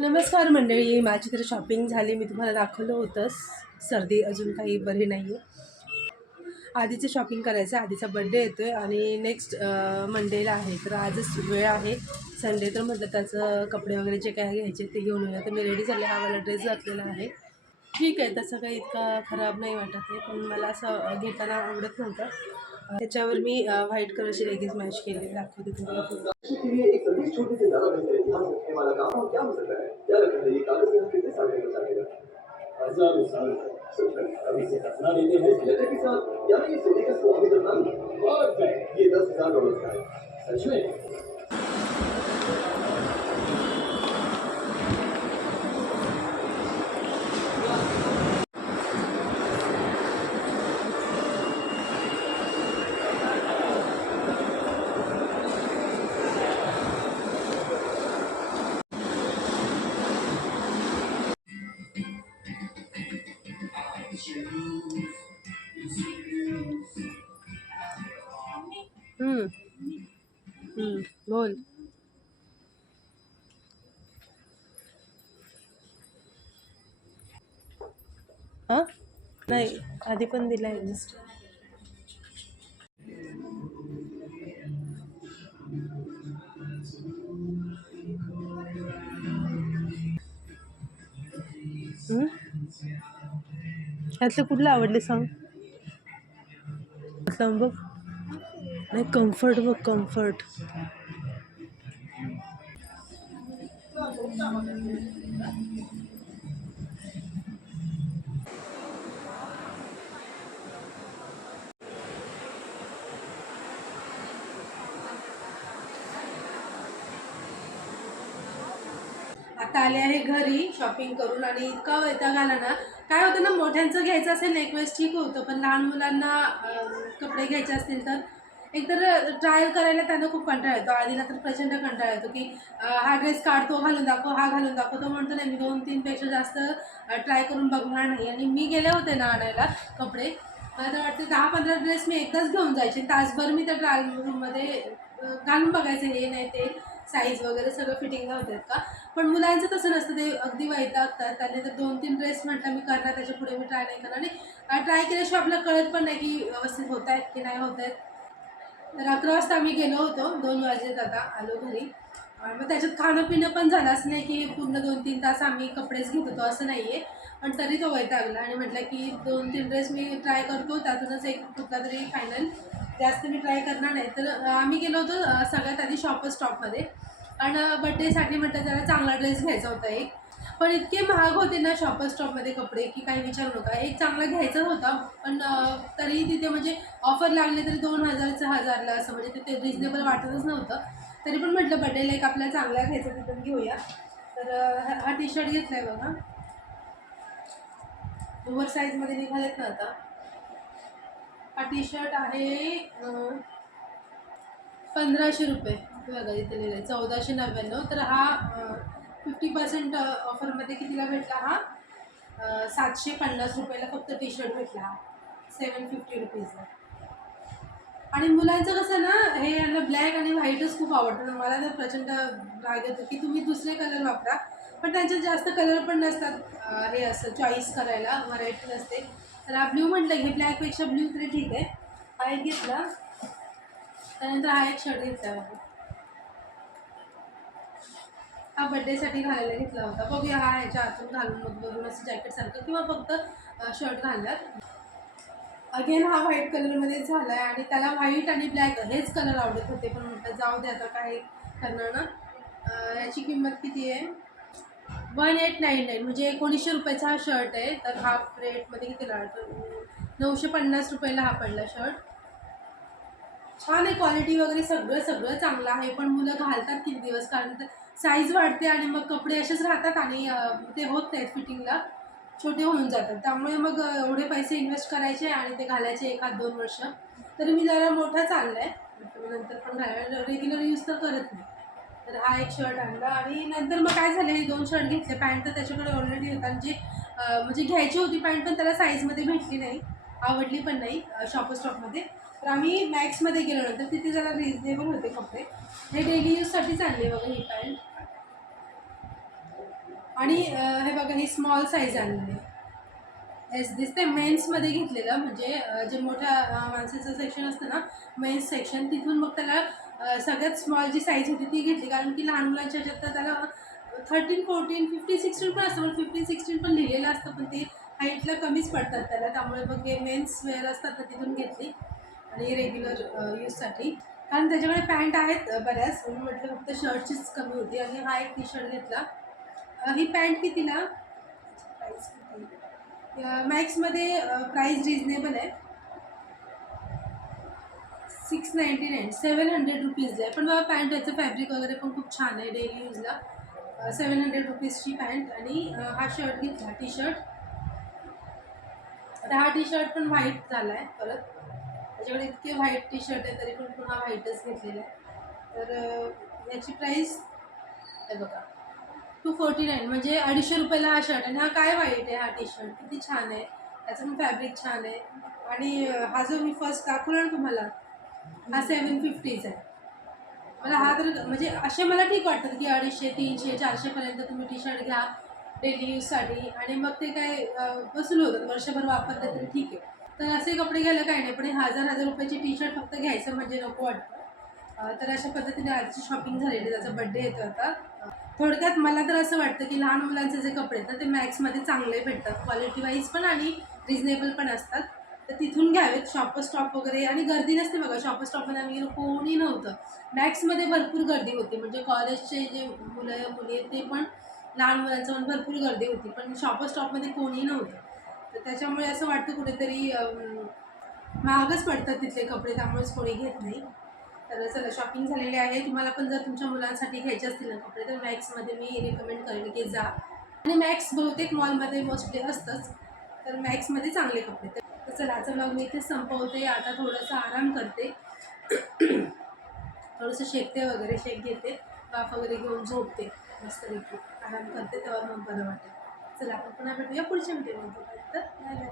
नमस्कार मंडळी माझी तर शॉपिंग झाली. मी तुम्हाला दाखवलं होतंच सर्दी अजून काही बरी नाही आहे आधीचं शॉपिंग करायचं आहे. आधीचा बड्डे येतो आहे आणि नेक्स्ट मंडेला आहे. तर आजच वेळ आहे. संडे तर म्हटलं त्याचं कपडे वगैरे जे काय घ्यायचे ते घेऊन येऊया. तर मी रेडी झाले. हा मला ड्रेस घातलेला आहे. ठीक आहे. तसं काही इतका खराब नाही वाटत आहे. पण मला असं घेताना आवडत नव्हतं. त्याच्यावर मी व्हाईट कलरची लेगीज मॅच केली. दाखवते तुम्हाला हम्म. हम्म. बोल. हां? नाही आधी पण दिला आहे लिस्ट ह्यातलं कुठलं आवडले सांग सांग बघ. नाही कम्फर्ट व कम्फर्ट आता आले आहे घरी शॉपिंग करून आणि इतका वैताग आला ना. काय होतं ना मोठ्यांचं घ्यायचं असेल ना एक वेळेस ठीक होतं पण लहान मुलांना कपडे घ्यायचे असतील तर एकतर ट्रायल करायला त्यांना खूप कंटाळा येतो. आधीला तर प्रचंड कंटाळा येतो की हा ड्रेस काढतो घालून दाखव हा घालून दाखव. तो म्हणतो नाही मी दोन तीनपेक्षा जास्त ट्राय करून बघणार नाही. आणि मी गेले होते ना आणायला कपडे. मला तर वाटते दहा पंधरा ड्रेस मी एकदाच घेऊन जायचे. तासभर मी त्या ट्रायल रूममध्ये घालून बघायचे हे नाही ते साईज वगैरे सगळं फिटिंगला होतात का? पण मुलांचं तसं नसतं. ते अगदी वैतागतात त्याने तर दोन तीन ड्रेस म्हटलं मी करणार त्याच्या पुढे मी ट्राय नाही करणार. आणि ट्राय केल्याशिवाय आपल्याला कळत पण नाही की व्यवस्थित होत आहेत की नाही होत आहेत तर अकरा वाजता आम्ही गेलो होतो. दोन वाजेत आता आलो घरी. मग त्याच्यात खाणं पिणं पण झालं. असं नाही की पूर्ण दोन तीन तास आम्ही कपडेच घेत होतो असं नाही आहे पण तरी तो वैतागला आणि म्हटलं की दोन तीन ड्रेस मी ट्राय करतो. त्यातूनच एक कुठला तरी फायनल जास्त मी ट्राय करणार नाही. तर आम्ही गेलो होतो सगळ्यात आधी शॉपर स्टॉपमध्ये आणि बड्डेसाठी म्हटलं जरा चांगला ड्रेस घ्यायचा होता एक. पण इतके महाग होते ना शॉपर स्टॉपमध्ये कपडे की काही विचारू नका. एक चांगला घ्यायचा होता पण तरी तिथे म्हणजे ऑफर लागले तरी दोन हजारचं हजारला असं म्हणजे तिथे रिजनेबल वाटतच नव्हतं. तरी पण म्हटलं बड्डेला एक आपल्याला चांगला घ्यायचा तिथून घेऊया. तर हा- टी शर्ट घेतला आहे बघा ओव्हर साईजमध्ये निघालेत ना आता. हा टी शर्ट आहे पंधराशे रुपये. बघा इथे लिहिलं आहे चौदाशे नव्याण्णव. तर हा फिफ्टी पर्सेंट ऑफरमध्ये कितीला भेटला हा? सातशे पन्नास रुपयाला फक्त टी शर्ट भेटला हा. सेवन फिफ्टी रुपीजला. आणि मुलांचं कसं ना हे यांना ब्लॅक आणि व्हाईटच खूप आवडतं. मला तर प्रचंड राग येतो की तुम्ही दुसरे कलर वापरा. पण त्यांच्यात जास्त कलर पण नसतात. हे असं चॉईस करायला व्हरायटी नसते. तर हा ब्ल्यू म्हटलं की ब्लॅकपेक्षा ब्ल्यू तरी ठीक आहे. हा एक घेतला. त्यानंतर हा एक शर्ट घेतला. बघा हा बड्डेसाठी घालायला घेतला होता. बघूया हा ह्याच्या आतून घालून मग बघून असं जॅकेटसारखं किंवा फक्त शर्ट घालण्यात अगेन हा व्हाईट कलरमध्ये झाला आहे आणि त्याला व्हाईट आणि ब्लॅक हेच कलर आवडत होते. पण म्हटलं जाऊ दे आता काही करणार ना. याची किंमत किती आहे? वन एट नाईन नाईन म्हणजे एकोणीसशे रुपयाचा हा शर्ट आहे. तर हाफ रेटमध्ये किती लागतो नऊशे पन्नास रुपयाला हा पडला शर्ट छान आहे क्वालिटी वगैरे सगळं सगळं चांगलं आहे. पण मुलं घालतात किती दिवस? कारण साईज वाढते आणि मग कपडे असेच राहतात आणि ते होत नाहीत फिटिंगला छोटे होऊन जातात. त्यामुळे मग एवढे पैसे इन्व्हेस्ट करायचे आणि ते घालायचे एखाद दोन वर्ष. तरी मी जरा मोठा चालला आहे नंतर पण घालायला रेग्युलर यूज तर करत नाही. तर हा एक शर्ट आणला आणि नंतर मग काय झालं हे दोन शर्ट घेतले. पॅन्ट तर त्याच्याकडे ऑलरेडी होता. म्हणजे, जे म्हणजे घ्यायची होती पॅन्ट पण त्याला साईजमध्ये भेटली नाही. आवडली पण नाही शॉपर स्टॉपमध्ये तर आम्ही मॅक्समध्ये गेलो नंतर तिथे जरा रिजनेबल होते कपडे. हे डेली यूजसाठी चालले बघा ही पॅन्ट. आणि हे बघा ही स्मॉल साईज आणलेली आहे. एस दिसते मेन्समध्ये घेतलेलं म्हणजे जे मोठ्या माणसाचं सेक्शन असतं ना मेन्स सेक्शन तिथून मग त्याला सगळ्यात स्मॉल जी साईज होती ती घेतली कारण की लहान मुलांच्या ह्याच्यात तर त्याला थर्टीन फोर्टीन फिफ्टीन सिक्स्टीन पण असतं पण फिफ्टीन सिक्स्टीन पण लिहिलेलं असतं पण ते हाईटला कमीच पडतात त्याला. त्यामुळे मग हे मेन्स वेअर असतात तर तिथून घेतली. आणि रेग्युलर यूजसाठी कारण त्याच्याकडे पॅन्ट आहेत बऱ्याच. म्हटलं फक्त शर्टचीच कमी होती. आणि हा एक टी शर्ट घेतला. ही पॅन्ट कितीला प्राईस किती मॅक्समध्ये प्राईस रिजनेबल आहे. Six ninety nine seven hundred रुपीजला आहे. पण बाबा पॅन्ट याचं फॅब्रिक वगैरे पण खूप छान आहे डेली यूजला सेवन हंड्रेड रुपीजची पॅन्ट आणि हा शर्ट घेतला टी शर्ट आता हा टी शर्ट पण व्हाईट झाला आहे परत. त्याच्याकडे इतके व्हाईट टी शर्ट आहे तरी पण पुन्हा व्हाईटच घेतलेला आहे. तर याची प्राईस आहे बघा. टू फोर्टी नाईन म्हणजे अडीचशे रुपयाला हा शर्ट आणि हा काय वाईट आहे? हा टी शर्ट किती छान आहे. त्याचं पण फॅब्रिक छान आहे. आणि हा जो मी फर्स्ट दाखवला ना तुम्हाला हा सेवन फिफ्टीचा आहे. मला हा तर म्हणजे असे मला ठीक वाटतात की अडीचशे तीनशे चारशेपर्यंत तुम्ही टी शर्ट घ्या डेली यूजसाठी आणि मग ते काय अं, होतं होतात. वर्षभर वापरले तरी ठीक आहे. तर असे कपडे घ्यायला काही नाही. पण हे हजार हजार रुपयाची टी शर्ट फक्त घ्यायचं म्हणजे नको वाटतं. तर अशा पद्धतीने आजची शॉपिंग झालेली त्याचा बड्डे येतो आता. थोडक्यात मला तर असं वाटतं की लहान मुलांचे जे कपडे आहेत ना ते मॅक्समध्ये चांगले भेटतात क्वालिटी वाईज पण आणि रिजनेबल पण असतात. तर तिथून घ्यावेत शॉपर स्टॉप वगैरे. आणि गर्दी नसते बघा शॉपर स्टॉपमध्ये आम्ही गेलो कोणी नव्हतं. मॅक्समध्ये भरपूर गर्दी होती. म्हणजे कॉलेजचे जे मुलं मुली आहेत ते पण लहान मुलांचं पण भरपूर गर्दी होती. पण शॉपर स्टॉपमध्ये कोणी नव्हतं. तर त्याच्यामुळे असं वाटतं कुठेतरी महागच पडतात तिथले कपडे त्यामुळेच कोणी घेत नाही. तर चला शॉपिंग झालेली आहे. तुम्हाला पण जर तुमच्या मुलांसाठी घ्यायचे असतील ना कपडे तर मॅक्समध्ये मी रेकमेंड करेन की जा. आणि मॅक्स बहुतेक मॉलमध्ये मोस्टली असतंच तर मॅक्समध्ये चांगले कपडे. तर तर चला आजचा ब्लॉग मी इथे संपवते. आता थोडंसं आराम करते. थोडंसं शेकते वगैरे शेक घेते. वाफ वगैरे घेऊन झोपते. मस्तपैकी आराम करते तेव्हा मग बरं वाटेल. चला आपण पुन्हा भेटूया पुढच्या व्हिडिओमध्ये तर बाय बाय